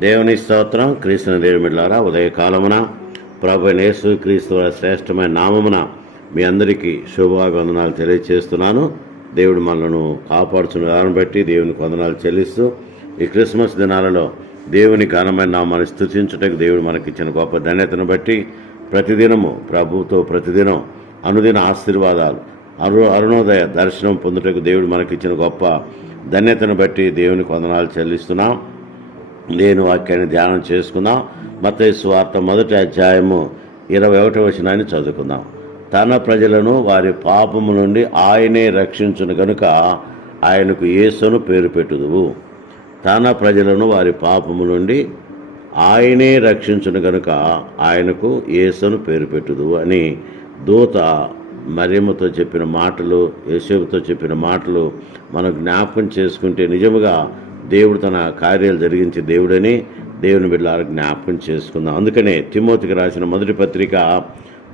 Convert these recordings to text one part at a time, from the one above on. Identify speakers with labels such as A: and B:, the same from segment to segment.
A: దేవుని స్తోత్రం క్రీస్తుని దేవుని ఉదయ ఉదయకాలమున ప్రభు నేసు క్రీస్తు శ్రేష్టమైన నామమున మీ అందరికీ శుభాభివందనాలు తెలియజేస్తున్నాను దేవుడు మనలను కాపాడుతున్న దాన్ని బట్టి దేవునికి వందనాలు చెల్లిస్తూ ఈ క్రిస్మస్ దినాలలో దేవుని ఘనమైన నామాన్ని స్థుతించుటకు దేవుడు మనకిచ్చిన గొప్ప ధన్యతను బట్టి ప్రతిదినము ప్రభుతో ప్రతిదినం అనుదిన ఆశీర్వాదాలు అరు అరుణోదయ దర్శనం పొందుటకు దేవుడు మనకిచ్చిన గొప్ప ధన్యతను బట్టి దేవునికి వందనాలు చెల్లిస్తున్నాం. నేను వాక్యాన్ని ధ్యానం చేసుకుందాం. మత వార్త మొదటి అధ్యాయము ఇరవై ఒకటి వచనాన్ని చదువుకుందాం. తన ప్రజలను వారి పాపము నుండి ఆయనే రక్షించును గనుక ఆయనకు యేసును పేరు పెట్టుదువు. తన ప్రజలను వారి పాపము నుండి ఆయనే రక్షించును గనుక ఆయనకు యేసును పేరు పెట్టుదు అని దూత మరియమ్మతో చెప్పిన మాటలు యేసేపుతో చెప్పిన మాటలు మనం జ్ఞాపకం చేసుకుంటే నిజముగా దేవుడు తన కార్యాలు జరిగించే దేవుడని దేవుని బిడ్డల జ్ఞాపకం చేసుకుందాం. అందుకనే తిమోతికి రాసిన మొదటి పత్రిక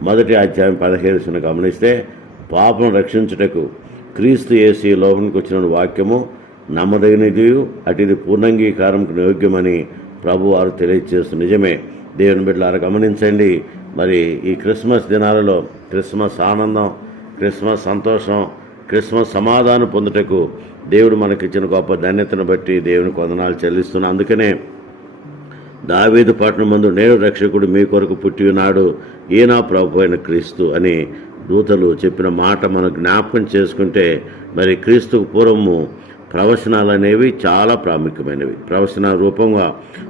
A: మొదటి అధ్యాయం పదహేను గమనిస్తే పాపం రక్షించుటకు క్రీస్తు ఏసీ లోపలికి వచ్చిన వాక్యము నమ్మదగినది అటుది పూర్ణంగీకారంకు యోగ్యమని ప్రభు వారు తెలియజేస్తూ నిజమే. దేవుని బిడ్డలారా గమనించండి. మరి ఈ క్రిస్మస్ దినాలలో క్రిస్మస్ ఆనందం క్రిస్మస్ సంతోషం క్రిస్మస్ సమాధానం పొందుటకు దేవుడు మనకిచ్చిన గొప్ప ధన్యతను బట్టి దేవునికి వందనాలు చెల్లిస్తున్నా అందుకనే దావేది పట్టణం మందు నేను రక్షకుడు మీ కొరకు పుట్టి ఉన్నాడు. ఈయన ప్రభు అయిన క్రీస్తు అని దూతలు చెప్పిన మాట మనం జ్ఞాపకం చేసుకుంటే మరి క్రీస్తుకు పూర్వము ప్రవచనాలు అనేవి చాలా ప్రాముఖ్యమైనవి. ప్రవచన రూపంగా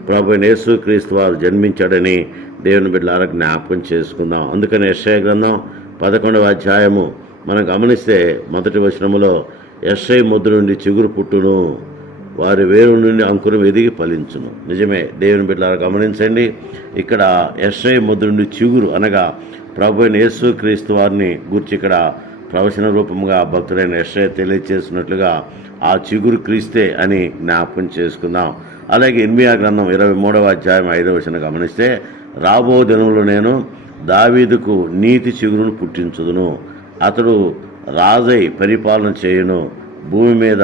A: ప్రభు నేసు యేసు క్రీస్తు వారు జన్మించాడని దేవుని బిడ్డలారా జ్ఞాపకం చేసుకుందాం. అందుకని యశ్ఐ గ్రంథం పదకొండవ అధ్యాయము మనం గమనిస్తే మొదటి వచనములో ఎస్ఐ ముద్ర నుండి చిగురు పుట్టును వారి వేరు నుండి అంకురం ఎదిగి ఫలించును. నిజమే దేవుని బిడ్డలారా గమనించండి ఇక్కడ ఎస్ఐ ముద్ర నుండి చిగురు అనగా ప్రభు యేసు క్రీస్తు వారిని గురించి ఇక్కడ ప్రవచన రూపంగా భక్తుడైన యశ్రయ తెలియచేసినట్లుగా ఆ చిగురు క్రీస్తే అని జ్ఞాపకం చేసుకుందాం. అలాగే ఎనిమియా గ్రంథం ఇరవై మూడవ అధ్యాయం ఐదవ వచనం గమనిస్తే రాబో దినంలో నేను దావీదుకు నీతి చిగురును పుట్టించుదును. అతడు రాజై పరిపాలన చేయును భూమి మీద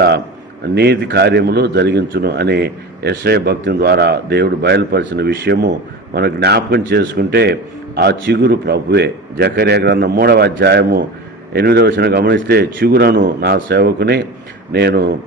A: నీతి కార్యములు జరిగించును అని ఎస్ఐ భక్తిని ద్వారా దేవుడు బయలుపరిచిన విషయము మనం జ్ఞాపకం చేసుకుంటే ఆ చిగురు ప్రభువే. జకర్య గ్రంథం మూడవ అధ్యాయము ఎనిమిదవ వచనం గమనిస్తే చిగురను నా సేవకుని నేను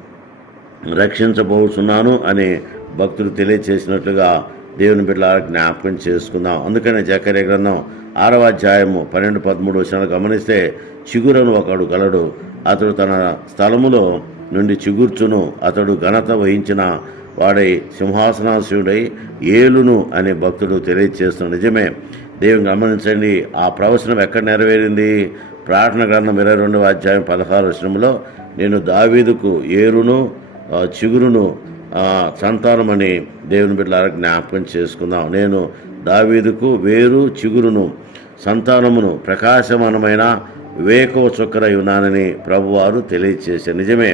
A: రక్షించబోతున్నాను అని భక్తులు తెలియచేసినట్లుగా దేవుని బిడ్డల జ్ఞాపకం చేసుకుందాం. అందుకనే జకర్య గ్రంథం ఆరవ అధ్యాయము పన్నెండు పదమూడు వచనాలు గమనిస్తే చిగురను ఒకడు గలడు. అతడు తన స్థలములో నుండి చిగుర్చును. అతడు ఘనత వహించిన వాడై సింహాసనాశుడై ఏలును అనే భక్తుడు తెలియజేస్తున్నాడు నిజమే. దేవుని గమనించండి ఆ ప్రవచనం ఎక్కడ నెరవేరింది? ప్రార్థన గ్రంథం ఇరవై రెండవ అధ్యాయం పదహారు వచనంలో నేను దావీదుకు ఏరును చిగురును సంతానమని దేవుని బిడ్డలారా జ్ఞాపకం చేసుకుందాం. నేను దావీదుకు వేరు చిగురును సంతానమును ప్రకాశమానమైన వివేకవ చుక్కరై ఉన్నానని ప్రభువారు తెలియచేశారు. నిజమే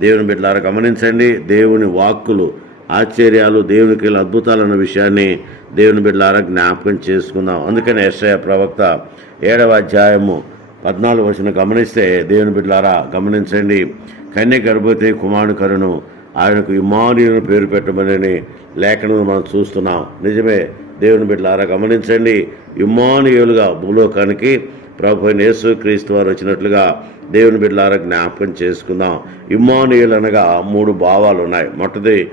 A: దేవుని బిడ్డలారా గమనించండి దేవుని వాక్కులు ఆశ్చర్యాలు దేవునికి అద్భుతాలు అన్న విషయాన్ని దేవుని బిడ్డలారా జ్ఞాపకం చేసుకుందాం. అందుకని యెషయా ప్రవక్త ఏడవ అధ్యాయము పద్నాలుగు వచ్చిన గమనిస్తే దేవుని బిడ్డలారా గమనించండి. కన్య గర్భవతి కుమారుని కరును ఆయనకు ఇమానియుని పేరు పెట్టమని లేఖనం మనం చూస్తున్నాం. నిజమే దేవుని బిడ్డలారా గమనించండి. ఇమానియులుగా భూలోకానికి ప్రభు అయిన యేసు క్రీస్తు వారు వచ్చినట్లుగా దేవుని బిడ్డలారా జ్ఞాపకం చేసుకుందాం. ఇమానియులు అనగా మూడు భావాలు ఉన్నాయి. మొట్టది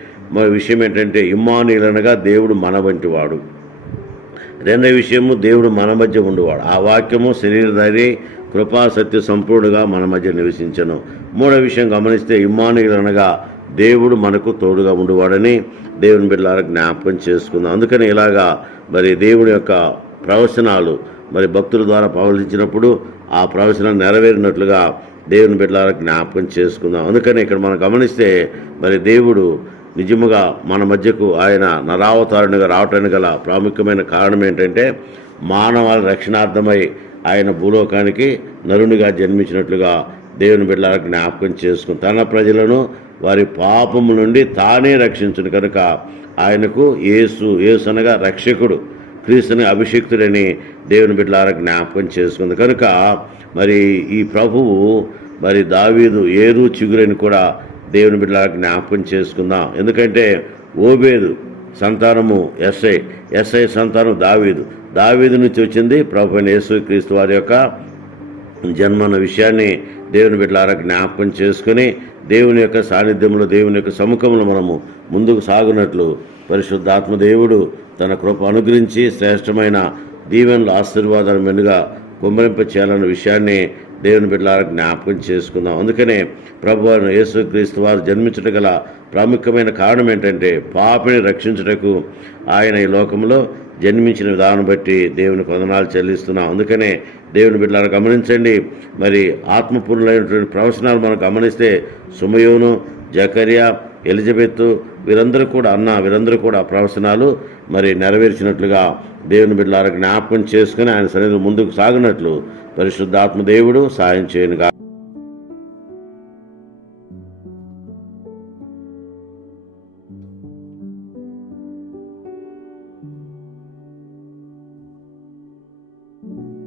A: విషయం ఏంటంటే ఇమ్మానుయులు అనగా దేవుడు మన వంటి వాడు. విషయము దేవుడు మన మధ్య ఉండేవాడు. ఆ వాక్యము శరీరధారి కృపా సత్య సంపూర్ణగా మన మధ్య నివసించను. మూడో విషయం గమనిస్తే ఇమ్మానుయులు అనగా దేవుడు మనకు తోడుగా ఉండేవాడని దేవుని బిడ్డలారా జ్ఞాపకం చేసుకుందాం. అందుకని ఇలాగా మరి దేవుడి యొక్క ప్రవచనాలు మరి భక్తుల ద్వారా ప్రవచించినప్పుడు ఆ ప్రవచనం నెరవేరినట్లుగా దేవుని బిడ్డలారా జ్ఞాపకం చేసుకుందాం. అందుకని ఇక్కడ మనం గమనిస్తే మరి దేవుడు నిజముగా మన మధ్యకు ఆయన నరావతారునిగా రావటానికి గల ప్రాముఖ్యమైన కారణం ఏంటంటే మానవాళ రక్షణార్థమై ఆయన భూలోకానికి నరునిగా జన్మించినట్లుగా దేవుని బిడ్డలారా జ్ఞాపకం చేసుకుని తన ప్రజలను వారి పాపము నుండి తానే రక్షించును కనుక ఆయనకు యేసు యేసు అనగా రక్షకుడు క్రీస్తుని అభిషిక్తుడని దేవుని బిడ్డలారా జ్ఞాపకం చేసుకుంది. కనుక మరి ఈ ప్రభువు మరి దావీదు ఏరు చిగురని కూడా దేవుని బిడ్డలారా జ్ఞాపకం చేసుకుందాం. ఎందుకంటే ఓబేదు సంతానము ఎస్ఐ ఎస్ఐ సంతానం దావీదు. దావీదు నుంచి వచ్చింది ప్రభు యేసు క్రీస్తు వారి యొక్క జన్మన విషయాన్ని దేవుని బిడ్డలారా జ్ఞాపకం చేసుకుని దేవుని యొక్క సాన్నిధ్యంలో దేవుని యొక్క సముఖంలో మనము ముందుకు సాగునట్లు పరిశుద్ధాత్మ దేవుడు తన కృప అనుగ్రహించి శ్రేష్టమైన దీవెనలు ఆశీర్వాదాలు మెనుగా కుమ్మరింప చేయాలన్న విషయాన్ని దేవుని బిడ్డలారా జ్ఞాపకం చేసుకుందాం. అందుకనే ప్రభు యేసుక్రీస్తు వారు జన్మించట గల ప్రాముఖ్యమైన కారణం ఏంటంటే పాపిని రక్షించుటకు ఆయన ఈ లోకంలో జన్మించిన విధానం బట్టి దేవుని వందనాలు చెల్లిస్తున్నాం. అందుకనే దేవుని బిడ్డలను గమనించండి. మరి ఆత్మపూర్ణులైనటువంటి ప్రవచనాలు మనం గమనిస్తే సుమయోను జకరియా ఎలిజబెత్ వీరందరూ కూడా అన్న వీరందరూ కూడా ప్రవచనాలు మరి నెరవేర్చినట్లుగా దేవుని బిడ్డలారా జ్ఞాపకం చేసుకుని ఆయన సరిగ్గా ముందుకు సాగినట్లు పరిశుద్ధాత్మ దేవుడు సాయం చేయనుగా